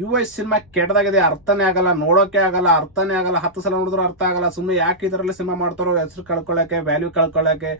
ಯುವ ಸಿನಿಮಾ ಕೆಟ್ಟದಾಗಿದೆ, ಅರ್ಥನೇ ಆಗಲ್ಲ, ನೋಡೋಕೆ ಆಗಲ್ಲ, ಅರ್ಥನೇ ಆಗಲ್ಲ. 10 ಸಲ ನೋಡಿದ್ರು ಅರ್ಥ ಆಗಲ್ಲ. ಸುಮ್ಮನೆ ಯಾಕೆ ಇದರಲ್ಲಿ ಸಿನಿಮಾ ಮಾಡ್ತಾರೋ, ಹೆಸರು ಕಳ್ಕೊಳ್ಳೋಕೆ, ವ್ಯಾಲ್ಯೂ ಕಳ್ಕೊಳ್ಳೋಕೆ,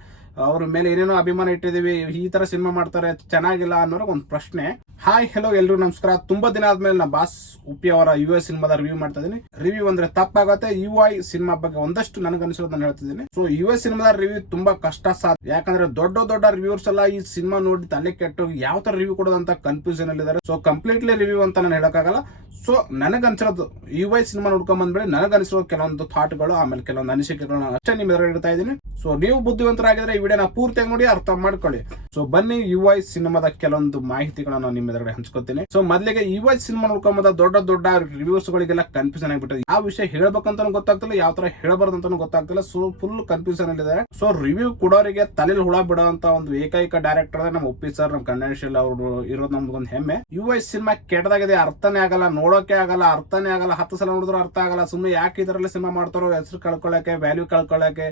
ಅವ್ರ ಮೇಲೆ ಏನೇನೋ ಅಭಿಮಾನ ಇಟ್ಟಿದೀವಿ, ಈ ತರ ಸಿನಿಮಾ ಮಾಡ್ತಾರೆ, ಚೆನ್ನಾಗಿಲ್ಲ ಅನ್ನೋರು ಒಂದು ಪ್ರಶ್ನೆ. ಹಾಯ್ ಹೆಲೋ ಎಲ್ರು ನಮಸ್ಕಾರ. ತುಂಬಾ ದಿನ ಆದ್ಮೇಲೆ ನಾ ಬಾಸ್ ಉಪ್ಪಿ ಅವರ ಯುವ ಸಿನಿಮಾದ ರಿವ್ಯೂ ಮಾಡ್ತಾ ಇದೀನಿ. ರಿವ್ಯೂ ಅಂದ್ರೆ ತಪ್ಪಾಗತ್ತೆ. ಯುವ ಸಿನಿಮಾ ಬಗ್ಗೆ ಒಂದಷ್ಟು ನನಗನ್ಸಿರೋದನ್ನ ಹೇಳ್ತಿದ್ದೀನಿ. ಸೊ ಯುವ ಸಿನಿಮಾದ ರಿವ್ಯೂ ತುಂಬಾ ಕಷ್ಟ ಸಾಧ್ಯ. ಯಾಕಂದ್ರೆ ದೊಡ್ಡ ದೊಡ್ಡ ರಿವ್ಯೂರ್ಸ್ ಎಲ್ಲ ಈ ಸಿನಿಮಾ ನೋಡಿ ತಲೆ ಕೆಟ್ಟು ಯಾವ ತರ ರಿವ್ಯೂ ಕೊಡೋದಂತ ಕನ್ಫ್ಯೂಷನ್ ಅಲ್ಲಿ ಇದಾರೆ. ಸೊ ಕಂಪ್ಲೀಟ್ಲಿ ರಿವ್ಯೂ ಅಂತ ನಾನು ಹೇಳಕ್ಕಾಗಲ್ಲ. ಸೊ ನನಗನ್ಸಿರೋದು ಯುವ ಸಿನಿಮಾ ನೋಡ್ಕೊಂಡ್ ಬಂದ್ಬೇಡಿ, ನನಗನ್ಸಿರೋ ಕೆಲವೊಂದು ಥಾಟ್ಗಳು, ಆಮೇಲೆ ಕೆಲವೊಂದು ಅನಿಸಿಕೆಗಳನ್ನ ಅಷ್ಟೇ ನಿಮ್ ಎದುರು ಇಡ್ತಾ ಇದೀನಿ. ಸೊ ನೀವು ಬುದ್ಧಿವಂತರಾಗಿದ್ರೆ ಈ ವಿಡಿಯೋನ ಪೂರ್ತಿಯಾಗಿ ನೋಡಿ ಅರ್ಥ ಮಾಡ್ಕೊಳ್ಳಿ. ಸೊ ಬನ್ನಿ ಯುವ ಸಿನಿಮಾದ ಕೆಲವೊಂದು ಮಾಹಿತಿಗಳನ್ನ ನಿಮ್ಮ ಎದುರುಗಡೆ ಹಂಚ್ಕೊತೀನಿ. ಸೊ ಮೊದಲಿಗೆ ಯುವ ಸಿನಿಮಾ ನೋಡ್ಕೊಂಡ್ ಬಂದ ದೊಡ್ಡ ದೊಡ್ಡ ರಿವ್ಯೂಸ್ ಗಳಿಗೆಲ್ಲ ಕನ್ಫ್ಯೂಷನ್ ಆಗಿಬಿಟ್ಟಿದೆ. ಯಾವ ವಿಷಯ ಹೇಳ್ಬೇಕಂತಾನು ಗೊತ್ತಾಗ್ತಿಲ್ಲ, ಯಾವ ತರ ಹೇಳಬಾರ್ದು ಅಂತಾನು ಗೊತ್ತಾಗ್ತಿಲ್ಲ. ಸೊ ಫುಲ್ ಕನ್ಫ್ಯೂಷನ್ ಅಲ್ಲಿ. ಸೊ ರಿವ್ಯೂ ಕೊಡೋರಿಗೆ ತಲೆಯಲ್ಲಿ ಹುಳ ಬಿಡುವಂತ ಒಂದು ಏಕೈಕ ಡೈರೆಕ್ಟರ್ ನಮ್ಮ ಉಪ್ಪಿ ಸರ್, ನಮ್ಮ ಕನ್ನಡಶೀಲ್ ಅವರು ಇರೋದು ನಮ್ಗೊಂದು ಹೆಮ್ಮೆ. ಯುವ ಸಿನಿಮಾ ಕೆಟ್ಟದಾಗಿದೆ, ಅರ್ಥನೇ ಆಗಲ್ಲ, ನೋಡೋಕೆ ಆಗಲ್ಲ, ಅರ್ಥನೇ ಆಗಲ್ಲ. 10 ಸಲ ನೋಡಿದ್ರು ಅರ್ಥ ಆಗಲ್ಲ. ಸುಮ್ಮನೆ ಯಾಕೆ ಇದರಲ್ಲಿ ಸಿನಿಮಾ ಮಾಡ್ತಾರೋ, ಹೆಸರು ಕಳ್ಕೊಳ್ಳೋಕೆ, ವ್ಯಾಲ್ಯೂ ಕಳ್ಕೊಳ್ಳೋಕೆ,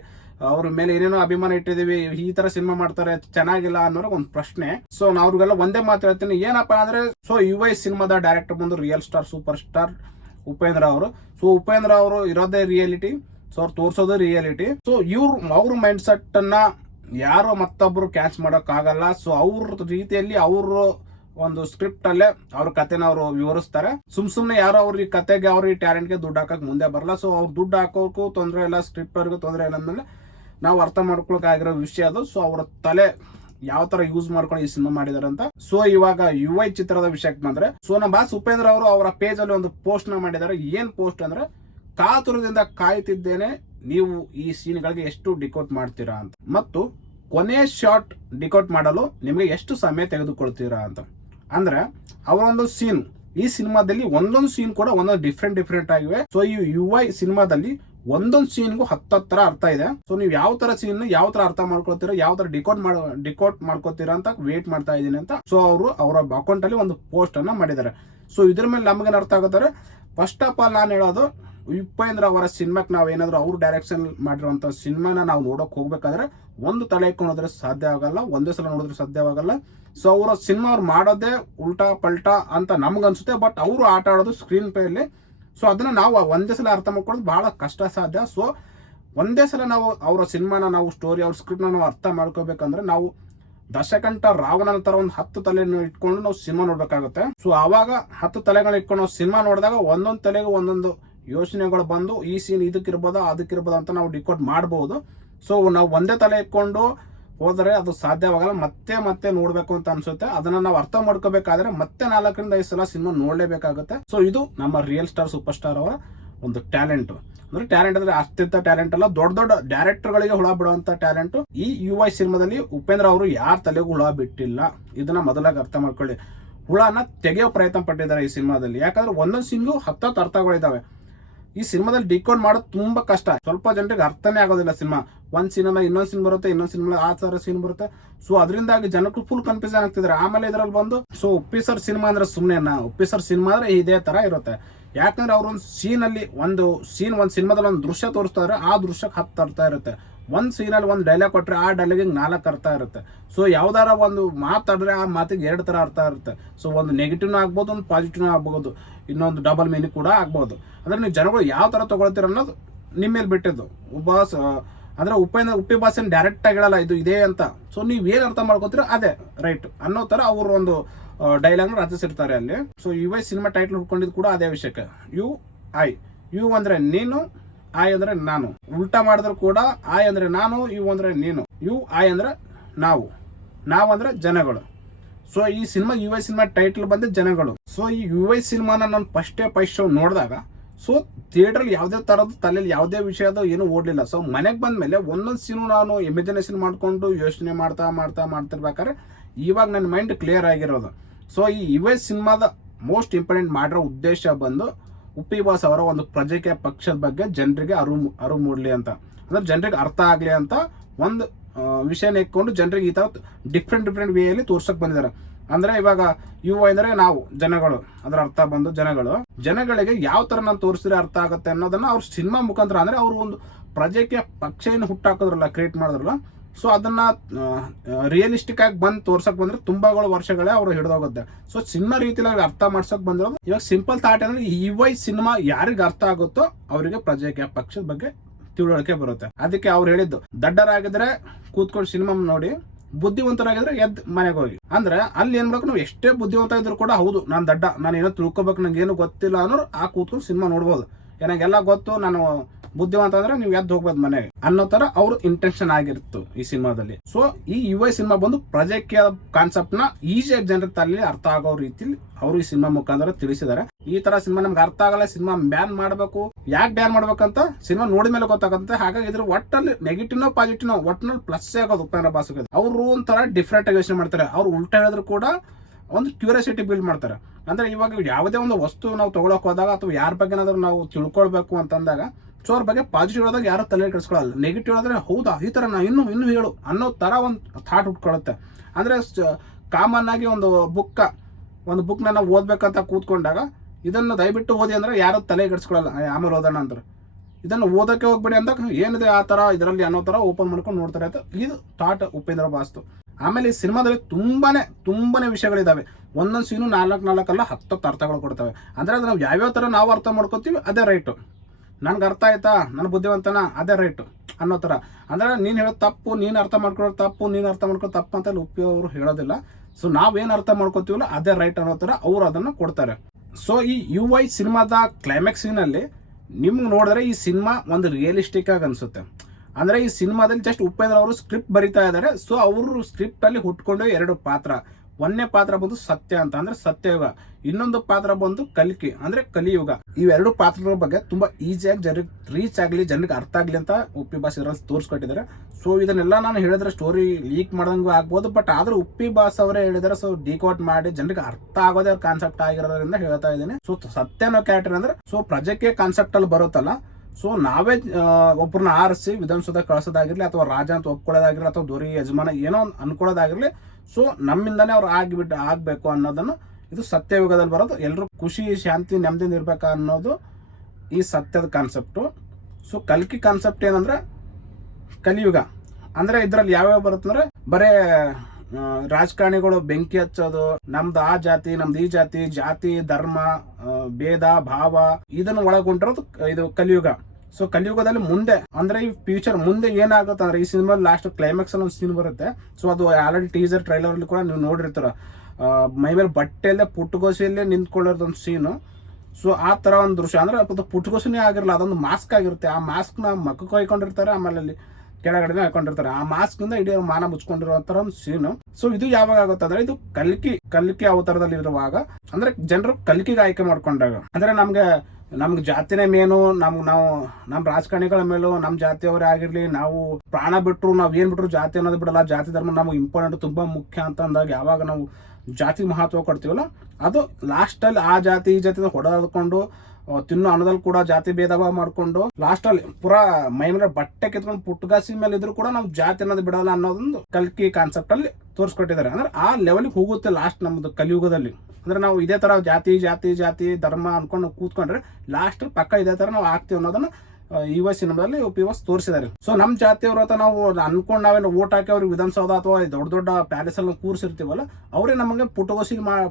ಅವ್ರ ಮೇಲೆ ಏನೇನೋ ಅಭಿಮಾನ ಇಟ್ಟಿದೀವಿ, ಈ ತರ ಸಿನಿಮಾ ಮಾಡ್ತಾರೆ, ಚೆನ್ನಾಗಿಲ್ಲ ಅನ್ನೋರು ಒಂದು ಪ್ರಶ್ನೆ. ಸೊ ನಾ ಅವ್ರಿಗೆಲ್ಲ ಒಂದೇ ಮಾತು ಹೇಳ್ತೀನಿ, ಏನಪ್ಪಾ ಅಂದ್ರೆ, ಸೊ ಯುವ ಸಿನಿಮಾದ ಡೈರೆಕ್ಟರ್ ಬಂದು real star, super star Upendra ಅವರು. ಸೊ ಉಪೇಂದ್ರ ಅವರು ಇರೋದೇ ರಿಯಾಲಿಟಿ. ಸೊ ಅವ್ರು ತೋರ್ಸೋದು ರಿಯಾಲಿಟಿ. ಸೊ ಅವ್ರ ಮೈಂಡ್ ಸೆಟ್ ಅನ್ನ ಯಾರೋ ಮತ್ತೊಬ್ರು ಕ್ಯಾಚ್ ಮಾಡಕ್ ಆಗಲ್ಲ. ಸೊ ಅವ್ರ ರೀತಿಯಲ್ಲಿ ಅವರು ಒಂದು ಸ್ಕ್ರಿಪ್ಟ್ ಅಲ್ಲೇ ಅವ್ರ ಕಥೆನ ಅವರು ವಿವರಿಸ್ತಾರೆ. ಸುಮ್ನೆ ಯಾರೋ ಅವ್ರ ಕತೆಗೆ, ಅವ್ರ ಈ ಟ್ಯಾಲೆಂಟ್ಗೆ ದುಡ್ಡು ಹಾಕಕ್ ಮುಂದೆ ಬರಲ್ಲ. ಸೊ ಅವ್ರು ದುಡ್ಡು ಹಾಕೋಕು ತೊಂದರೆ ಇಲ್ಲ, ಸ್ಕ್ರಿಪ್ಟ್ ಅವ್ರಿಗೂ ತೊಂದರೆ ಇಲ್ಲ ಅಂದ್ಮೇಲೆ ನಾವು ಅರ್ಥ ಮಾಡ್ಕೊಳಕ್ ಆಗಿರೋ ವಿಷಯ ಅದು. ಸೊ ಅವರ ತಲೆ ಯಾವ ತರ ಯೂಸ್ ಮಾಡ್ಕೊಂಡು ಈ ಸಿನಿಮಾ ಮಾಡಿದಾರೆ ಅಂತ. ಸೊ ಇವಾಗ ಯುವ ಚಿತ್ರದ ವಿಷಯಕ್ಕೆ ಬಂದ್ರೆ, ಸೊ ನಮ್ಮ ಬಾಸ್ ಉಪೇಂದ್ರ ಅವರು ಅವರ ಪೇಜ್ ಅಲ್ಲಿ ಒಂದು ಪೋಸ್ಟ್ ನ ಮಾಡಿದ್ದಾರೆ. ಏನ್ ಪೋಸ್ಟ್ ಅಂದ್ರೆ, ಕಾತುರದಿಂದ ಕಾಯ್ತಿದ್ದೇನೆ, ನೀವು ಈ ಸೀನ್ಗಳಿಗೆ ಎಷ್ಟು ಡಿಕೋಡ್ ಮಾಡ್ತೀರಾ ಅಂತ, ಮತ್ತು ಕೊನೆ ಶಾಟ್ ಡಿಕೋಡ್ ಮಾಡಲು ನಿಮಗೆ ಎಷ್ಟು ಸಮಯ ತೆಗೆದುಕೊಳ್ತೀರಾ ಅಂತ. ಅಂದ್ರೆ ಅವರೊಂದು ಸೀನ್, ಈ ಸಿನಿಮಾದಲ್ಲಿ ಒಂದೊಂದು ಸೀನ್ ಕೂಡ ಒಂದೊಂದು ಡಿಫ್ರೆಂಟ್ ಆಗಿವೆ. ಸೊ ಈ ಯುವ ಸಿನಿಮಾದಲ್ಲಿ ಒಂದೊಂದು ಸೀನ್ಗೂ 10 ತರ ಅರ್ಥ ಇದೆ. ಸೊ ನೀವು ಯಾವ ತರ ಸೀನ್ ಯಾವ ತರ ಅರ್ಥ ಮಾಡ್ಕೊಳ್ತೀರಾ, ಯಾವ ತರ ಡಿಕೋಡ್ ಮಾಡ್ಕೋತೀರಾ ಅಂತ ವೇಟ್ ಮಾಡ್ತಾ ಇದೀನಿ ಅಂತ. ಸೊ ಅವರು ಅವರ ಅಕೌಂಟ್ ಅಲ್ಲಿ ಒಂದು ಪೋಸ್ಟ್ ಅನ್ನ ಮಾಡಿದ್ದಾರೆ. ಸೊ ಇದ್ರ ಮೇಲೆ ನಮಗೇನು ಅರ್ಥ ಆಗುತ್ತಾರೆ, ಫಸ್ಟ್ ಆಫ್ ಆಲ್ ನಾನು ಹೇಳೋದು, ಉಪೇಂದ್ರ ಅವರ ಸಿನಿಮಾಕ್ಕೆ ನಾವು ಏನಾದ್ರು ಅವ್ರು ಡೈರೆಕ್ಷನ್ ಮಾಡಿರುವಂತ ಸಿನಿಮಾನ ನಾವು ನೋಡಕ್ ಹೋಗ್ಬೇಕಾದ್ರೆ ಒಂದು ತಲೆ ಇಟ್ಕೊಂಡ್ರೆ ಸಾಧ್ಯ ಆಗಲ್ಲ, ಒಂದೇ ಸಲ ನೋಡಿದ್ರೆ ಸಾಧ್ಯವಾಗಲ್ಲ. ಸೊ ಅವರ ಸಿನಿಮಾ ಅವ್ರು ಮಾಡೋದೇ ಉಲ್ಟಾ ಪಲ್ಟಾ ಅಂತ ನಮ್ಗನ್ಸುತ್ತೆ. ಬಟ್ ಅವರು ಆಟ ಆಡೋದು ಸ್ಕ್ರೀನ್ ಪ್ಲೇ ಅಲ್ಲಿ. ಸೊ ಅದನ್ನ ನಾವು ಒಂದೇ ಸಲ ಅರ್ಥ ಮಾಡ್ಕೊಳ್ಳೋದು ಬಹಳ ಕಷ್ಟ ಸಾಧ್ಯ. ಸೊ ಒಂದೇ ಸಲ ನಾವು ಅವರ ಸಿನಿಮಾನ, ನಾವು ಸ್ಟೋರಿ, ಅವ್ರ ಸ್ಕ್ರಿಪ್ಟ್ ನಾವು ಅರ್ಥ ಮಾಡ್ಕೋಬೇಕಂದ್ರೆ ನಾವು ದಶಕಂಠ ರಾವಣನ ತರ ಒಂದು 10 ತಲೆಯನ್ನು ಇಟ್ಕೊಂಡು ನಾವು ಸಿನಿಮಾ ನೋಡ್ಬೇಕಾಗುತ್ತೆ. ಸೊ ಆವಾಗ 10 ತಲೆಗಳನ್ನ ಇಟ್ಕೊಂಡು ನಾವು ಸಿನಿಮಾ ನೋಡಿದಾಗ ಒಂದೊಂದು ತಲೆಗೂ ಒಂದೊಂದು ಯೋಚನೆಗಳು ಬಂದು, ಈ ಸೀನ್ ಇದಕ್ಕಿರ್ಬೋದ ಅದಕ್ಕಿರ್ಬೋದ ಅಂತ ನಾವು ಡಿಕೋಡ್ ಮಾಡಬಹುದು. ಸೊ ನಾವು ಒಂದೇ ತಲೆ ಇಟ್ಕೊಂಡು ಹೋದರೆ ಅದು ಸಾಧ್ಯವಾಗಲ್ಲ. ಮತ್ತೆ ನೋಡ್ಬೇಕು ಅಂತ ಅನ್ಸುತ್ತೆ. ಅದನ್ನ ನಾವು ಅರ್ಥ ಮಾಡ್ಕೋಬೇಕಾದ್ರೆ ಮತ್ತೆ 4 ರಿಂದ 5 ಸಲ ಸಿನಿಮಾ ನೋಡ್ಲೇಬೇಕಾಗುತ್ತೆ. ಸೊ ಇದು ನಮ್ಮ ರಿಯಲ್ ಸ್ಟಾರ್ ಸೂಪರ್ ಸ್ಟಾರ್ ಅವರ ಒಂದು ಟ್ಯಾಲೆಂಟ್. ಅಂದ್ರೆ ಟ್ಯಾಲೆಂಟ್ ಅಂದ್ರೆ ಅಷ್ಟಿಂತ ಟ್ಯಾಲೆಂಟ್ ಅಲ್ಲ, ದೊಡ್ಡ ದೊಡ್ಡ ಡೈರೆಕ್ಟರ್ ಗಳಿಗೆ ಹುಳ ಬಿಡುವಂತ ಟ್ಯಾಲೆಂಟ್. ಈ ಯುವ ಸಿನಿಮಾದಲ್ಲಿ ಉಪೇಂದ್ರ ಅವರು ಯಾರ ತಲೆಗೂ ಹುಳ ಬಿಟ್ಟಿಲ್ಲ. ಇದನ್ನ ಮೊದಲಾಗಿ ಅರ್ಥ ಮಾಡ್ಕೊಳ್ಳಿ. ಹುಳನ ತೆಗೆಯೋ ಪ್ರಯತ್ನ ಪಟ್ಟಿದ್ದಾರೆ ಈ ಸಿನಿಮಾದಲ್ಲಿ. ಯಾಕಂದ್ರೆ ಒಂದೊಂದು ಸಿನಿಮಾ 10 ಅರ್ಥಗಳಿದಾವೆ. ಈ ಸಿನಿಮಾದಲ್ಲಿ ಡಿಕೋಡ್ ಮಾಡೋದು ತುಂಬಾ ಕಷ್ಟ. ಸ್ವಲ್ಪ ಜನರಿಗೆ ಅರ್ಥನೇ ಆಗೋದಿಲ್ಲ ಸಿನಿಮಾ. ಒಂದ್ ಸಿನಿಮಾ ಇನ್ನೊಂದ್ ಸೀನ್ ಬರುತ್ತೆ, ಇನ್ನೊಂದ್ ಸಿನಿಮಾ ಆ ತರ ಸೀನ್ ಬರುತ್ತೆ. ಸೊ ಅದರಿಂದಾಗಿ ಜನಕ್ಕೂ ಫುಲ್ ಕನ್ಫ್ಯೂಷನ್ ಆಗ್ತಿದ್ದಾರೆ. ಆಮೇಲೆ ಇದ್ರಲ್ಲಿ ಬಂದು, ಸೊ ಉಪ್ಪಿ ಸರ್ ಸಿನಿಮಾ ಅಂದ್ರೆ ಸುಮ್ಮನೆ ಉಪ್ಪಿ ಸರ್ ಸಿನಿಮಾ ಅಂದ್ರೆ ಇದೇ ತರ ಇರುತ್ತೆ. ಯಾಕಂದ್ರೆ ಅವ್ರೊಂದು ಸೀನ್ ಅಲ್ಲಿ ಒಂದ್ ಸಿನಿಮಾದಲ್ಲಿ ಒಂದು ದೃಶ್ಯ ತೋರಿಸ್ತಾರೆ, ಆ ದೃಶ್ಯಕ್ಕೆ 10 ಅರ್ಥ ಇರುತ್ತೆ. ಒಂದ್ ಸೀನಲ್ಲಿ ಒಂದು ಡೈಲಾಗ್ ಕೊಟ್ರೆ ಆ ಡೈಲಾಗಿಗೆ 4 ಅರ್ಥ ಇರುತ್ತೆ. ಸೊ ಯಾವ್ದಾರ ಒಂದು ಮಾತಾಡಿದ್ರೆ ಆ ಮಾತಿಗೆ 2 ತರ ಅರ್ಥ ಇರುತ್ತೆ. ಸೊ ಒಂದು ನೆಗೆಟಿವ್ನೂ ಆಗ್ಬೋದು, ಒಂದು ಪಾಸಿಟಿವ್ನೂ ಆಗ್ಬೋದು, ಇನ್ನೊಂದು ಡಬಲ್ ಮೀನಿಂಗ್ ಕೂಡ ಆಗ್ಬೋದು. ಅಂದ್ರೆ ನೀವು ಜನಗಳು ಯಾವ ತರ ತಗೊಳ್ತೀರ ಅನ್ನೋದು ನಿಮ್ಮ ಮೇಲೆ ಬಿಟ್ಟಿದ್ದು. ಅಂದ್ರೆ ಉಪ್ಪಿ ಭಾಷೆ ಡೈರೆಕ್ಟ್ ಆಗಿ ಹೇಳಲ್ಲ ಇದು ಇದೇ ಅಂತ. ಸೊ ನೀವ್ ಏನ್ ಅರ್ಥ ಮಾಡ್ಕೋತೀರ ಅದೇ ರೈಟ್ ಅನ್ನೋ ತರ ಅವರು ಒಂದು ಡೈಲಾಗ್ ರಚಿಸಿರ್ತಾರೆ ಅಲ್ಲಿ. ಸೊ ಯುವ ಸಿನಿಮಾ ಟೈಟಲ್ ಹುಡ್ಕೊಂಡಿದ್ದು ಕೂಡ ಅದೇ ವಿಷಯಕ್ಕೆ. ಯು ಅಂದ್ರೆ ನೀನು, ಐ ಅಂದ್ರೆ ನಾನು. ಉಲ್ಟಾ ಮಾಡಿದ್ರು ಕೂಡ ಐ ಅಂದ್ರೆ ನಾನು, ಯು ಅಂದ್ರೆ ನೀನು, ಯು ಐ ಅಂದ್ರೆ ನಾವು ಅಂದ್ರೆ ಜನಗಳು. ಸೊ ಈ ಸಿನಿಮಾ ಯುವ ಸಿನಿಮಾ ಟೈಟಲ್ ಬಂದ ಜನಗಳು. ಸೊ ಈ ಯುವ ಸಿನಿಮಾನ ನಾನು ಫಸ್ಟ್ ಶೋ ನೋಡಿದಾಗ, ಸೊ ಥಿಯೇಟರ್ ಯಾವುದೇ ತರದ್ದು ತಲೆಯಲ್ಲಿ ಯಾವುದೇ ವಿಷಯದ ಏನು ಓಡ್ಲಿಲ್ಲ. ಸೊ ಮನೆಗೆ ಬಂದ್ಮೇಲೆ ಒಂದೊಂದು ಸೀನು ನಾನು ಇಮ್ಯಾಜಿನೇಷನ್ ಮಾಡ್ಕೊಂಡು ಯೋಚನೆ ಮಾಡ್ತಿರ್ಬೇಕಾದ್ರೆ ಇವಾಗ ನನ್ನ ಮೈಂಡ್ ಕ್ಲಿಯರ್ ಆಗಿರೋದು. ಸೊ ಈ ಯುವ ಸಿನಿಮಾದ ಮೋಸ್ಟ್ ಇಂಪಾರ್ಟೆಂಟ್ ಮಾಡಿರೋ ಉದ್ದೇಶ ಬಂದು ಉಪ್ಪಿ ಬಾಸ್ ಅವರ ಒಂದು ಪ್ರಜೆಗೆ ಪಕ್ಷದ ಬಗ್ಗೆ ಜನರಿಗೆ ಅರಿವು ಮೂಡಲಿ ಅಂತ, ಅಂದ್ರೆ ಜನರಿಗೆ ಅರ್ಥ ಆಗ್ಲಿ ಅಂತ ಒಂದು ವಿಷಯನ ಇಟ್ಕೊಂಡು ಜನರಿಗೆ ಈ ತರ ಡಿಫ್ರೆಂಟ್ ವೇಯಲ್ಲಿ ತೋರ್ಸಕ್ ಬಂದಿದ್ದಾರೆ. ಅಂದ್ರೆ ಇವಾಗ ಯುವ ಅಂದ್ರೆ ನಾವು ಜನಗಳು, ಅದರ ಅರ್ಥ ಬಂದು ಜನಗಳಿಗೆ ಯಾವ ತರ ನಾನು ತೋರಿಸಿದ್ರೆ ಅರ್ಥ ಆಗುತ್ತೆ ಅನ್ನೋದನ್ನ ಅವ್ರ ಸಿನಿಮಾ ಮುಖಾಂತರ, ಅಂದ್ರೆ ಅವ್ರು ಒಂದು ಪ್ರಜೆಗೆ ಪಕ್ಷ ಏನು ಹುಟ್ಟಾಕೋದ್ರಲ್ಲ, ಕ್ರಿಯೇಟ್ ಮಾಡಿದ್ರಲ್ಲ, ಸೊ ಅದನ್ನ ರಿಯಲಿಸ್ಟಿಕ್ ಆಗಿ ಬಂದು ತೋರ್ಸಕ್ ಬಂದ್ರೆ ತುಂಬಾಗಳು ವರ್ಷಗಳೇ ಅವ್ರು ಹಿಡಿದೋಗುತ್ತೆ. ಸೊ ಸಿನಿಮಾ ರೀತಿಯಲ್ಲಿ ಅವ್ರಿಗೆ ಅರ್ಥ ಮಾಡ್ಸಕ್ ಬಂದಿರೋದು ಇವಾಗ ಸಿಂಪಲ್ ಥಾಟ್ ಅಂದ್ರೆ ಈ ಸಿನಿಮಾ ಯಾರಿಗೆ ಅರ್ಥ ಆಗುತ್ತೋ ಅವರಿಗೆ ಪ್ರಜೆಗೆ ಪಕ್ಷದ ಬಗ್ಗೆ ತಿಳುವಳಿಕೆ ಬರುತ್ತೆ. ಅದಕ್ಕೆ ಅವ್ರು ಹೇಳಿದ್ದು ದಡ್ಡರಾಗಿದ್ರೆ ಕೂತ್ಕೊಂಡು ಸಿನಿಮಾ ನೋಡಿ, ಬುದ್ಧಿವಂತರಾಗಿದ್ರೆ ಎದ್ದು ಮನೆಗೆ ಹೋಗಿ. ಅಂದ್ರೆ ಅಲ್ಲಿ ಏನ್ ಮಾಡ್ಬೇಕು, ನಾವು ಎಷ್ಟೇ ಬುದ್ಧಿವಂತ ಇದ್ರು ಕೂಡ ಹೌದು ನಾನು ದಡ್ಡ, ನಾನು ಏನೋ ತಿಳ್ಕೊಬೇಕು, ನಂಗೆ ಏನು ಗೊತ್ತಿಲ್ಲ ಅನ್ನೋರು ಆ ಕೂತ್ಕೊಂಡು ಸಿನಿಮಾ ನೋಡ್ಬೋದು. ನನಗೆಲ್ಲ ಗೊತ್ತು, ನಾನು ಬುದ್ಧಿವಂತ ಅಂದ್ರೆ ನೀವು ಎದ್ದು ಹೋಗ್ಬೋದು ಮನೆಗೆ ಅನ್ನೋ ತರ ಅವ್ರ ಇಂಟೆನ್ಷನ್ ಆಗಿತ್ತು ಈ ಸಿನಿಮಾದಲ್ಲಿ. ಸೊ ಈ ಯುವ ಸಿನಿಮಾ ಬಂದು ಪ್ರಜೆಕ್ಟ್ ಕಾನ್ಸೆಪ್ಟ್ ನ ಈಸಿಯಾಗಿ ಜನರ ತಲೆ ಅರ್ಥ ಆಗೋ ರೀತಿಲಿ ಅವರು ಈ ಸಿನಿಮಾ ಮುಖಾಂತರ ತಿಳಿಸಿದ್ದಾರೆ. ಈ ತರ ಸಿನಿಮಾ ನಮ್ಗೆ ಅರ್ಥ ಆಗಲ್ಲ, ಸಿನಿಮಾ ಬ್ಯಾನ್ ಮಾಡ್ಬೇಕು, ಯಾಕೆ ಬ್ಯಾನ್ ಮಾಡ್ಬೇಕಂತ ಸಿನಿಮಾ ನೋಡಿದ ಮೇಲೆ ಗೊತ್ತಾಗುತ್ತೆ. ಹಾಗಾಗಿ ಇದ್ರ ಒಟ್ಟಲ್ಲಿ ನೆಗೆಟಿವ್ ಪಾಸಿಟಿವ್ ಒಟ್ಟಿನಲ್ಲಿ ಪ್ಲಸ್ ಆಗೋದು ಉಪೇಂದ್ರ ಬಾಸುಗೆ. ಅವರು ಒಂಥರ ಡಿಫ್ರೆಂಟ್ ಆಗಿ ಯೋಚನೆ ಮಾಡ್ತಾರೆ. ಅವ್ರು ಉಲ್ಟಾ ಹೇಳಿದ್ರು ಕೂಡ ಒಂದು ಕ್ಯೂರಿಯಾಸಿಟಿ ಬಿಲ್ಡ್ ಮಾಡ್ತಾರೆ. ಅಂದ್ರೆ ಇವಾಗ ಯಾವುದೇ ಒಂದು ವಸ್ತು ನಾವು ತಗೊಳಕ್ ಹೋದಾಗ ಅಥವಾ ಯಾರ ಬಗ್ಗೆನಾದ್ರೂ ನಾವು ತಿಳ್ಕೊಳ್ಬೇಕು ಅಂತಂದಾಗ ಸೊ ಅವ್ರ ಬಗ್ಗೆ ಪಾಸಿಟಿವ್ ಆದಾಗ ಯಾರು ತಲೆ ಕೆಡಿಸ್ಕೊಳ್ಳಲ್ಲ. ನೆಗೆಟಿವ್ ಆದ್ರೆ ಹೌದಾ ಈ ತರ ನಾ ಇನ್ನು ಹೇಳು ಅನ್ನೋ ತರ ಒಂದು ಥಾಟ್ ಉಟ್ಕೊಳ್ಳುತ್ತೆ. ಅಂದ್ರೆ ಕಾಮನ್ ಆಗಿ ಒಂದು ಬುಕ್ನ ನಾವು ಓದ್ಬೇಕಂತ ಕೂತ್ಕೊಂಡಾಗ ಇದನ್ನು ದಯವಿಟ್ಟು ಓದಿ ಅಂದ್ರೆ ಯಾರು ತಲೆ ಕೆಡಿಸ್ಕೊಳ್ಳಲ್ಲ, ಆಮೇಲೆ ಓದೋಣ ಅಂದ್ರೆ. ಇದನ್ನು ಓದಕ್ಕೆ ಹೋಗ್ಬೇಡಿ ಅಂದಾಗ ಏನಿದೆ ಆ ತರ ಇದರಲ್ಲಿ ಅನ್ನೋ ತರ ಓಪನ್ ಮಾಡ್ಕೊಂಡು ನೋಡ್ತಾರೆ ಅಂತ ಇದು ಥಾಟ್ ಉಪೇಂದ್ರ ಬಾಸ್ತು. ಆಮೇಲೆ ಈ ಸಿನಿಮಾದಲ್ಲಿ ತುಂಬಾನೇ ವಿಷಯಗಳಿದಾವೆ. ಒಂದೊಂದು ಸೀನು 4 10 ಅರ್ಥಗಳು ಕೊಡ್ತವೆ. ಅಂದ್ರೆ ಅದು ನಾವು ಯಾವ್ಯಾವ ತರ ನಾವು ಅರ್ಥ ಮಾಡ್ಕೋತೀವಿ ಅದೇ ರೈಟು. ನನ್ಗೆ ಅರ್ಥ ಆಯ್ತಾ, ನನ್ನ ಬುದ್ಧಿವಂತನ ಅದೇ ರೈಟು ಅನ್ನೋ ತರ. ಅಂದ್ರೆ ನೀನ್ ಹೇಳೋದು ತಪ್ಪು, ನೀನ್ ಅರ್ಥ ಮಾಡ್ಕೊಳ್ಳೋದು ತಪ್ಪು, ನೀನ್ ಅರ್ಥ ಮಾಡ್ಕೊಳ್ಳೋದು ತಪ್ಪು ಅಂತ ಉಪ್ಪಿ ಅವರು ಹೇಳೋದಿಲ್ಲ. ಸೊ ನಾವೇನ್ ಅರ್ಥ ಮಾಡ್ಕೋತೀವಲ್ಲ ಅದೇ ರೈಟ್ ಅನ್ನೋ ತರ ಅವ್ರು ಅದನ್ನ ಕೊಡ್ತಾರೆ. ಸೊ ಈ UI ಸಿನಿಮಾದ ಕ್ಲೈಮ್ಯಾಕ್ಸ್ ಸೀನಲ್ಲಿ ನಿಮ್ಗೆ ನೋಡಿದ್ರೆ ಈ ಸಿನಿಮಾ ಒಂದು ರಿಯಲಿಸ್ಟಿಕ್ ಆಗಿ ಅನ್ಸುತ್ತೆ. ಅಂದ್ರೆ ಈ ಸಿನಿಮಾದಲ್ಲಿ ಜಸ್ಟ್ ಉಪೇಂದ್ರ ಅವರು ಸ್ಕ್ರಿಪ್ಟ್ ಬರಿತಾ ಇದ್ದಾರೆ. ಸೊ ಅವರು ಸ್ಕ್ರಿಪ್ಟ್ ಅಲ್ಲಿ ಹುಟ್ಕೊಂಡು 2 ಪಾತ್ರ. ಒಂದನೇ ಪಾತ್ರ ಬಂದು ಸತ್ಯ ಅಂತ ಅಂದ್ರೆ ಸತ್ಯಯುಗ, ಇನ್ನೊಂದು ಪಾತ್ರ ಬಂದು ಕಲ್ಕಿ ಅಂದ್ರೆ ಕಲಿಯುಗ. ಇವೆರಡು ಪಾತ್ರಗಳ ಬಗ್ಗೆ ತುಂಬಾ ಈಸಿಯಾಗಿ ಜನರಿಗೆ ರೀಚ್ ಆಗಲಿ, ಜನರಿಗೆ ಅರ್ಥ ಆಗ್ಲಿ ಅಂತ ಉಪ್ಪಿ ಬಾಸ್ ಇದರಲ್ಲಿ ತೋರಿಸ್ಕೊಟ್ಟಿದ್ದಾರೆ. ಸೊ ಇದನ್ನೆಲ್ಲ ನಾನು ಹೇಳಿದ್ರೆ ಸ್ಟೋರಿ ಲೀಕ್ ಮಾಡ್ದಂಗೂ ಆಗ್ಬೋದು, ಬಟ್ ಆದ್ರೂ ಉಪ್ಪಿ ಬಾಸ್ ಅವರೇ ಹೇಳಿದಾರೆ. ಸೊ ಡಿಕೋಡ್ ಮಾಡಿ ಜನರಿಗೆ ಅರ್ಥ ಆಗೋದೇ ಅವ್ರ ಕಾನ್ಸೆಪ್ಟ್ ಆಗಿರೋದ್ರಿಂದ ಹೇಳ್ತಾ ಇದ್ದೀನಿ. ಸೊ ಸತ್ಯ ಅನ್ನೋ ಕ್ಯಾರೆಕ್ಟರ್ ಅಂದ್ರೆ ಸೊ ಪ್ರಜೆಗೆ ಕಾನ್ಸೆಪ್ಟ್ ಅಲ್ಲಿ ಬರುತ್ತಲ್ಲ, ಸೊ ನಾವೇ ಒಬ್ಬರನ್ನ ಆರಿಸಿ ವಿಧಾನಸೌಧ ಕಳಿಸೋದಾಗಿರ್ಲಿ ಅಥವಾ ರಾಜ ಅಂತ ಒಪ್ಕೊಳ್ಳೋದಾಗಿರ್ಲಿ ಅಥವಾ ದೊರೆ ಯಜಮಾನ ಏನೋ ಅನ್ಕೊಳ್ಳೋದಾಗಿರ್ಲಿ, ಸೊ ನಮ್ಮಿಂದಾನೇ ಅವ್ರು ಆಗ್ಬೇಕು ಅನ್ನೋದನ್ನು ಇದು ಸತ್ಯಯುಗದಲ್ಲಿ ಬರೋದು. ಎಲ್ಲರೂ ಖುಷಿ ಶಾಂತಿ ನೆಮ್ಮದಿಯಿಂದ ಇರ್ಬೇಕು ಅನ್ನೋದು ಈ ಸತ್ಯದ ಕಾನ್ಸೆಪ್ಟು. ಸೊ ಕಲ್ಕಿ ಕಾನ್ಸೆಪ್ಟ್ ಏನಂದ್ರೆ ಕಲಿಯುಗ ಅಂದ್ರೆ ಇದ್ರಲ್ಲಿ ಯಾವ್ಯಾವ ಬರುತ್ತಂದ್ರೆ ಬರೇ ರಾಜಕಾರಣಿಗಳು ಬೆಂಕಿ ಹಚ್ಚೋದು, ನಮ್ದು ಆ ಜಾತಿ ನಮ್ದು ಈ ಜಾತಿ, ಜಾತಿ ಧರ್ಮ ಭೇದ ಭಾವ ಇದನ್ನು ಒಳಗೊಂಡಿರೋದು ಇದು ಕಲಿಯುಗ. ಸೊ ಕಲಿಯುಗದಲ್ಲಿ ಮುಂದೆ ಅಂದ್ರೆ ಈ ಫ್ಯೂಚರ್ ಮುಂದೆ ಏನಾಗುತ್ತೆ ಅಂದ್ರೆ ಈ ಸಿನಿಮಾ ಲಾಸ್ಟ್ ಕ್ಲೈಮ್ಯಾಕ್ಸ್ ಅಲ್ಲಿ ಒಂದು ಸೀನ್ ಬರುತ್ತೆ. ಸೊ ಅದು ಆಲ್ರೆಡಿ ಟೀಸರ್ ಟ್ರೈಲರ್ ಅಲ್ಲಿ ಕೂಡ ನೀವು ನೋಡಿರ್ತೀರ. ಮೈ ಮೇಲೆ ಬಟ್ಟೆಯಲ್ಲೇ ಪುಟ್ಟಗೋಸಿಯಲ್ಲೇ ನಿಂತ್ಕೊಳ್ಳೋದೊಂದು ಸೀನು. ಸೊ ಆ ತರ ಒಂದು ದೃಶ್ಯ ಅಂದ್ರೆ ಅದು ಪುಟ್ಟಗೋಸಿನೇ ಆಗಿರಲ್ಲ, ಅದೊಂದು ಮಾಸ್ಕ್ ಆಗಿರುತ್ತೆ. ಆ ಮಾಸ್ಕ್ ನ ಮಕ್ಕಕ್ಕೆ ಹಾಕೊಂಡಿರ್ತಾರೆ, ಆಮೇಲೆ ಅಲ್ಲಿ ಕೆಳಗಡೆ ಹಾಕೊಂಡಿರ್ತಾರೆ. ಆ ಮಾಸ್ಕ್ ನಿಂದ ಇಡೀ ಮಾನ ಮುಚ್ಕೊಂಡಿರುವಂತರ ಒಂದು ಸೀನು. ಸೊ ಇದು ಯಾವಾಗ ಆಗುತ್ತೆ ಅಂದ್ರೆ ಇದು ಕಲ್ಕಿ ಅವತಾರದಲ್ಲಿ ಇರುವಾಗ, ಅಂದ್ರೆ ಜನರು ಕಲ್ಕಿಗೆ ಆಯ್ಕೆ ಮಾಡ್ಕೊಂಡಾಗ. ಅಂದ್ರೆ ನಮ್ಗೆ ಜಾತಿನೇ ಮೇನು, ನಮ್ಮ ರಾಜಕಾರಣಿಗಳ ಮೇಲೂ ನಮ್ಮ ಜಾತಿಯವರೇ ಆಗಿರ್ಲಿ, ನಾವು ಪ್ರಾಣ ಬಿಟ್ರು ನಾವ್ ಏನ್ ಬಿಟ್ರು ಜಾತಿ ಅನ್ನೋದು ಬಿಡಲ್ಲ, ಜಾತಿ ಧರ್ಮ ನಮ್ಗೆ ಇಂಪಾರ್ಟೆಂಟ್ ತುಂಬಾ ಮುಖ್ಯ ಅಂತ ಅಂದಾಗ ಯಾವಾಗ ನಾವು ಜಾತಿ ಮಹತ್ವ ಕೊಡ್ತೀವಲ್ಲ, ಅದು ಲಾಸ್ಟ್ ಅಲ್ಲಿ ಆ ಜಾತಿ ಈ ಜಾತಿ ಹೊಡೆದಾಡ್ಕೊಂಡು ತಿನ್ನೋ ಅನ್ನದಲ್ಲಿ ಕೂಡ ಜಾತಿ ಭೇದ ಭಾವ ಮಾಡ್ಕೊಂಡು ಲಾಸ್ಟ್ ಅಲ್ಲಿ ಪೂರಾ ಮೈ ಮೇಲೆ ಬಟ್ಟೆ ಕಿತ್ಕೊಂಡು ಪುಟ್ಟಗಾಸಿ ಮೇಲೆ ಇದ್ರು ಕೂಡ ನಾವು ಜಾತಿ ಅನ್ನೋದು ಬಿಡಲ್ಲ ಅನ್ನೋದೊಂದು ಕಲ್ಕಿ ಕಾನ್ಸೆಪ್ಟ್ ಅಲ್ಲಿ ತೋರಿಸ್ಕೊಟ್ಟಿದ್ದಾರೆ. ಅಂದ್ರೆ ಆ ಲೆವೆಲ್ಗೆ ಹೋಗುತ್ತೆ ಲಾಸ್ಟ್ ನಮ್ದು ಕಲಿಯುಗದಲ್ಲಿ. ಅಂದ್ರೆ ನಾವು ಇದೇ ತರ ಜಾತಿ ಧರ್ಮ ಅನ್ಕೊಂಡು ಕೂತ್ಕೊಂಡ್ರೆ ಲಾಸ್ಟ್ ಪಕ್ಕ ಇದೇ ತರ ನಾವು ಆಗ್ತೀವಿ ಅನ್ನೋದನ್ನ ಯುವ ಸಿನಿಮಾದಲ್ಲಿ ಉಪಯೋಗ ತೋರಿಸಿದ್ದಾರೆ. ಸೊ ನಮ್ಮ ಜಾತಿಯವ್ರ ಹತ್ರ ನಾವು ಅನ್ಕೊಂಡು ನಾವೇನು ಓಟ್ ಹಾಕಿ ಅವ್ರಿಗೆ ವಿಧಾನಸೌಧ ಅಥವಾ ದೊಡ್ಡ ಪ್ಯಾಲೇಸ್ ಅಲ್ಲಿ ಕೂರ್ಸಿರ್ತೀವಲ್ಲ, ಅವರೇ ನಮಗೆ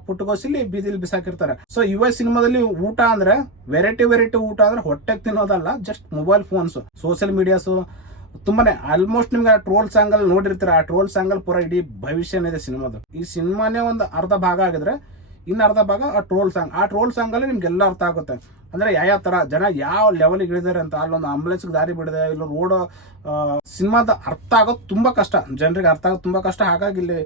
ಪುಟ್ಟಗೋಸಿಲಿ ಬೀದಿಲಿ ಬಿಸಾಕಿರ್ತಾರೆ. ಸೊ ಯುವ ಸಿನಿಮಾದಲ್ಲಿ ಊಟ ಅಂದ್ರೆ ವೆರೈಟಿ ಊಟ ಅಂದ್ರೆ ಹೊಟ್ಟೆಗೆ ತಿನ್ನೋದಲ್ಲ, just mobile phones, social medias ತುಂಬಾನೇ ಆಲ್ಮೋಸ್ಟ್ ನಿಮ್ಗೆ ಆ ಟ್ರೋಲ್ ಸಾಂಗ್ ಅಲ್ಲಿ ನೋಡಿರ್ತೀರ. ಆ ಟ್ರೋಲ್ ಸಾಂಗ್ ಅಲ್ಲಿ ಪೂರಾ ಇಡೀ ಭವಿಷ್ಯನೇ ಇದೆ ಸಿನಿಮಾದು. ಈ ಸಿನಿಮಾನೇ ಒಂದು ಅರ್ಧ ಭಾಗ ಆಗಿದ್ರೆ ಇನ್ನು ಅರ್ಧ ಭಾಗ ಆ ಟ್ರೋಲ್ ಸಾಂಗ್ ಅಲ್ಲಿ ನಿಮ್ಗೆಲ್ಲ ಅರ್ಥ ಆಗುತ್ತೆ. ಅಂದ್ರೆ ಯಾವ ತರ ಜನ ಯಾವ ಲೆವೆಲ್ಗೆ ಇಳಿದಾರೆ ಅಂತ. ಅಲ್ಲೊಂದು ಆಂಬುಲೆನ್ಸ್ ದಾರಿ ಬಿಡಿದೆ, ಇಲ್ಲ ರೋಡ್ ಸಿನಿಮಾದ ಅರ್ಥ ಆಗೋದು ತುಂಬಾ ಕಷ್ಟ, ಜನರಿಗೆ ಅರ್ಥ ಆಗೋದು ತುಂಬಾ ಕಷ್ಟ. ಹಾಗಾಗಿ ಇಲ್ಲಿ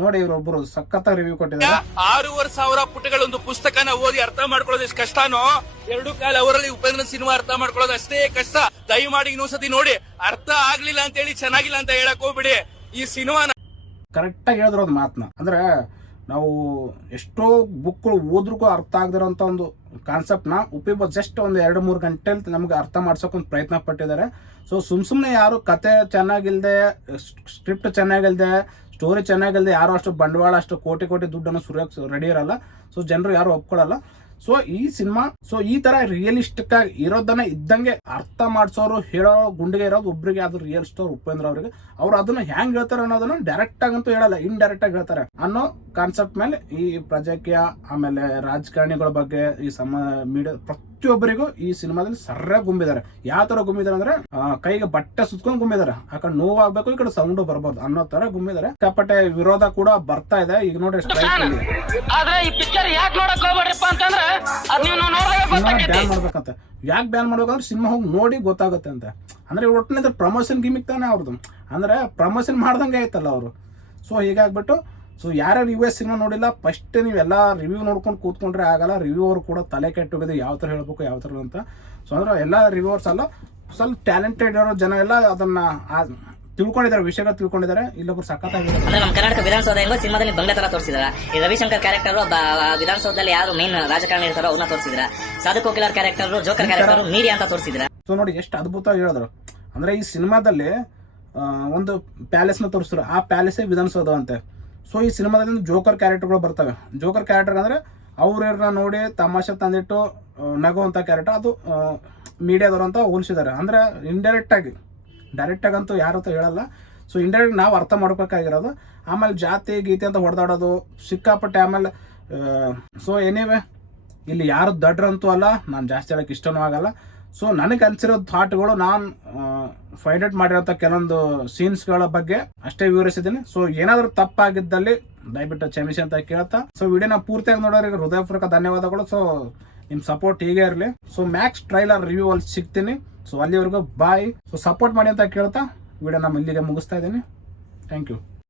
ನೋಡಿ ಇವ್ರೊಬ್ರು ಸಖತ್ತಾಗಿ ರಿವ್ಯೂ ಕೊಟ್ಟಿದ್ದಾರೆ. 6,500 ಪುಟಗಳ ಒಂದು ಪುಸ್ತಕನ ಓದಿ ಅರ್ಥ ಮಾಡ್ಕೊಳ್ಳೋದು ಎಷ್ಟು ಕಷ್ಟನೋ, 2 ಅವರಲ್ಲಿ ಉಪೇಂದ್ರ ಸಿನಿಮಾ ಅರ್ಥ ಮಾಡ್ಕೊಳ್ಳೋದು ಅಷ್ಟೇ ಕಷ್ಟ. ದಯಮಾಡಿ ಇನ್ನೊಂದ್ಸತಿ ನೋಡಿ, ಅರ್ಥ ಆಗ್ಲಿಲ್ಲ ಅಂತ ಹೇಳಿ ಚೆನ್ನಾಗಿಲ್ಲ ಅಂತ ಹೇಳಕ್ ಹೋಗ್ಬಿಡಿ. ಈ ಸಿನಿಮಾನ ಕರೆಕ್ಟ್ ಆಗಿ ಹೇಳಿದ್ರು ಅದು ಮಾತನ್ನ. ಅಂದ್ರೆ ನಾವು ಎಷ್ಟೋ ಬುಕ್ಗಳು ಓದ್ರೂ ಅರ್ಥ ಆಗದಿರೋಂಥ ಒಂದು ಕಾನ್ಸೆಪ್ಟ್ನ ಉಪಯೋಗ ಜಸ್ಟ್ ಒಂದು 2-3 ಗಂಟೆಲಿ ನಮ್ಗೆ ಅರ್ಥ ಮಾಡ್ಸೋಕೆ ಒಂದು ಪ್ರಯತ್ನ ಪಟ್ಟಿದ್ದಾರೆ. ಸೊ ಸುಮ್ಮನೆ ಯಾರು ಕತೆ ಚೆನ್ನಾಗಿಲ್ದೆ, ಸ್ಕ್ರಿಪ್ಟ್ ಚೆನ್ನಾಗಿಲ್ದೆ, ಸ್ಟೋರಿ ಚೆನ್ನಾಗಿಲ್ದೆ ಯಾರು ಅಷ್ಟು ಬಂಡವಾಳ ಅಷ್ಟು ಕೋಟಿ ದುಡ್ಡನ್ನು ಸುರಿಯೋಕೆ ರೆಡಿ ಇರಲ್ಲ. ಸೊ ಜನರು ಯಾರು ಒಪ್ಕೊಳ್ಳಲ್ಲ. ಸೊ ಈ ಸಿನಿಮಾ ಈ ತರ ರಿಯಲಿಸ್ಟಿಕ್ ಆಗಿ ಇರೋದನ್ನ ಇದ್ದಂಗೆ ಅರ್ಥ ಮಾಡ್ಸೋರು ಹೇಳೋ ಗುಂಡಿಗೆ ಇರೋದು ಒಬ್ರಿಗೆ, ಅದು ರಿಯಲ್ ಸ್ಟೋರ್ ಉಪೇಂದ್ರ ಅವರಿಗೆ. ಅವ್ರು ಅದನ್ನ ಹೆಂಗ್ ಹೇಳ್ತಾರೆ ಅನ್ನೋದನ್ನ ಡೈರೆಕ್ಟ್ ಆಗಂತೂ ಹೇಳಲ್ಲ, ಇಂಡೈರೆಕ್ಟ್ ಆಗಿ ಹೇಳ್ತಾರೆ ಅನ್ನೋ ಕಾನ್ಸೆಪ್ಟ್ ಮೇಲೆ ಈ ಪ್ರಜಾಕೀಯ ಆಮೇಲೆ ರಾಜಕಾರಣಿಗಳ ಬಗ್ಗೆ ಈ ಮೀಡಿಯಾ ಪ್ರತಿಯೊಬ್ಬರಿಗೂ ಈ ಸಿನಿಮಾದಲ್ಲಿ ಸರ್ಯಾಗಿ ಗುಂಬಿದ್ದಾರೆ. ಯಾವ ತರ ಗುಂಬಿದ್ದಾರೆ ಅಂದ್ರೆ ಕೈಗೆ ಬಟ್ಟೆ ಸುತ್ಕೊಂಡು ಗುಂಬಿದ್ದಾರೆ, ಆ ಕಡೆ ನೋವಾಗ್ಬೇಕು ಈ ಕಡೆ ಸೌಂಡ್ ಬರ್ಬಾರ್ದು ಅನ್ನೋ ತರ ಗುಂಬಿದ್ದಾರೆ. ಸಿಕ್ಕಾಪಟ್ಟೆ ವಿರೋಧ ಕೂಡ ಬರ್ತಾ ಇದೆ. ಈಗ ನೋಡ್ರಿ ಸ್ಟ್ರೈಕ್ ಬ್ಯಾನ್ ಮಾಡ್ಬೇಕಂತ. ಯಾಕೆ ಬ್ಯಾನ್ ಮಾಡ್ಬೇಕಂದ್ರೆ ಸಿನಿಮಾ ಹೋಗಿ ನೋಡಿ ಗೊತ್ತಾಗುತ್ತೆ ಅಂತ. ಅಂದ್ರೆ ಒಟ್ಟಿನ ಪ್ರಮೋಷನ್ ಗಿಮಿಕ್ ತಾನೆ ಅವ್ರದ್ದು, ಅಂದ್ರೆ ಪ್ರಮೋಷನ್ ಮಾಡ್ದಂಗೆ ಆಯ್ತಲ್ಲ ಅವರು. ಸೊ ಹೀಗಾಗ್ಬಿಟ್ಟು ಯಾರ್ಯಾರು US ಸಿನಿಮಾ ನೋಡಿಲ್ಲ ಫಸ್ಟ್ ನೀವೆಲ್ಲ ರಿವ್ಯೂ ನೋಡ್ಕೊಂಡು ಕೂತ್ಕೊಂಡ್ರೆ ಆಗಲ್ಲ. ರಿವ್ಯೂ ಅವರು ಕೂಡ ತಲೆ ಕೆಟ್ಟೋಗಿದೆ ಯಾವ ಥರ ಹೇಳ್ಬೇಕು ಯಾವ ಥರ ಅಂತ. ಸೊ ಅಂದ್ರೆ ಎಲ್ಲ ರಿವ್ಯೂವರ್ಸ್ ಅಲ್ಲ, ಸ್ವಲ್ಪ ಟ್ಯಾಲೆಂಟೆಡ್ ಇರೋ ಜನ ಎಲ್ಲ ಅದನ್ನ ತಿಳ್ಕೊಂಡಿದ್ದಾರೆ, ವಿಷಯಗಳು ತಿಳ್ಕೊಂಡಿದ್ದಾರೆ. ಇಲ್ಲೊಬ್ರು ಸಖತ್ತಾಗಿದ್ದಾರೆ. ಅಂದ್ರೆ ನಮ್ಮ ಕರ್ನಾಟಕ ವಿಧಾನಸೌಧ ಸಿನಿಮಾದಲ್ಲಿ ಬಂಗ್ಲೆ ತರ ತೋರಿಸಿದಾರೆ. ಈ ರವಿಶಂಕರ್ ಕ್ಯಾರೆಕ್ಟರ್ ವಿಧಾನಸೌಧದಲ್ಲಿ ಯಾರು ಮೇನ್ ರಾಜಕಾರಣಿ ಇರ್ತಾರೋ ಅವ್ರನ್ನ ತೋರಿಸಿದ್ರ. ಸಾಧು ಕೋಕಿಲಾರ್ ಕ್ಯಾರೆಕ್ಟರ್, ಜೋಕರ್ ಕ್ಯಾರೆಕ್ಟರ್ ಮೀಡಿಯಾ ಅಂತ ತೋರಿಸಿದ್ರ. ಸೊ ನೋಡಿ ಎಷ್ಟು ಅದ್ಭುತವಾಗಿ ಹೇಳಿದ್ರು. ಅಂದ್ರೆ ಈ ಸಿನಿಮಾದಲ್ಲಿ ಒಂದು ಪ್ಯಾಲೇಸ್ ನ ತೋರಿಸ್ತಾರೆ, ಆ ಪ್ಯಾಲೇಸೇ ವಿಧಾನಸೌಧ ಅಂತೆ. ಸೊ ಈ ಸಿನಿಮಾದಲ್ಲಿ ಜೋಕರ್ ಕ್ಯಾರೆಕ್ಟರ್ಗಳು ಬರ್ತವೆ. ಜೋಕರ್ ಕ್ಯಾರೆಕ್ಟರ್ ಅಂದ್ರೆ ಅವ್ರನ್ನ ನೋಡಿ ತಮಾಷೆ ತಂದಿಟ್ಟು ನಗುವಂತ ಕ್ಯಾರೆಕ್ಟರ್, ಅದು ಮೀಡಿಯಾದವರು ಅಂತ ಹೋಲಿಸಿದ್ದಾರೆ. ಅಂದ್ರೆ ಡೈರೆಕ್ಟ್ ಆಗಿ ಅಂತೂ ಯಾರು ಅಂತ ಹೇಳಲ್ಲ. ಸೊ ಇಂಡೈರೆಕ್ಟ್ ನಾವು ಅರ್ಥ ಮಾಡ್ಬೇಕಾಗಿರೋದು. ಆಮೇಲೆ ಜಾತಿ ಗೀತೆ ಅಂತ ಹೊಡೆದಾಡೋದು ಸಿಕ್ಕಾಪಟ್ಟೆ. ಆಮೇಲೆ ಸೊ ಎನಿವೆ ಇಲ್ಲಿ ಯಾರು ದಡ್ರಂತೂ ಅಲ್ಲ, ನಾನು ಜಾಸ್ತಿ ಹೇಳಕ್ಕೆ ಇಷ್ಟನೂ ಆಗಲ್ಲ. ಸೊ ನನಗೆ ಅನ್ಸಿರೋ ಥಾಟ್ಗಳು ನಾನು ಫೈಂಡ್ ಔಟ್ ಮಾಡಿರೋಂಥ ಕೆಲವೊಂದು ಸೀನ್ಸ್ಗಳ ಬಗ್ಗೆ ಅಷ್ಟೇ ವಿವರಿಸಿದ್ದೀನಿ. ಸೊ ಏನಾದರೂ ತಪ್ಪಾಗಿದ್ದಲ್ಲಿ ದಯವಿಟ್ಟು ಕ್ಷಮಿಸಿ ಅಂತ ಕೇಳ್ತಾ, ಸೊ ವಿಡಿಯೋನ ಪೂರ್ತಿಯಾಗಿ ನೋಡೋರಿಗೆ ಹೃದಯಪೂರ್ವಕ ಧನ್ಯವಾದಗಳು. ಸೊ ನಿಮ್ಮ ಸಪೋರ್ಟ್ ಹೀಗೆ ಇರಲಿ. ಸೊ ಮ್ಯಾಕ್ಸ್ ಟ್ರೈಲರ್ ರಿವ್ಯೂ ಅಲ್ಲಿ ಸಿಗ್ತೀನಿ. ಸೊ ಅಲ್ಲಿವರೆಗೂ ಬಾಯ್. ಸೊ ಸಪೋರ್ಟ್ ಮಾಡಿ ಅಂತ ಕೇಳ್ತಾ ವಿಡಿಯೋ ನಮ್ಮ ಇಲ್ಲಿಗೆ ಮುಗಿಸ್ತಾ ಇದ್ದೀನಿ. Thank you.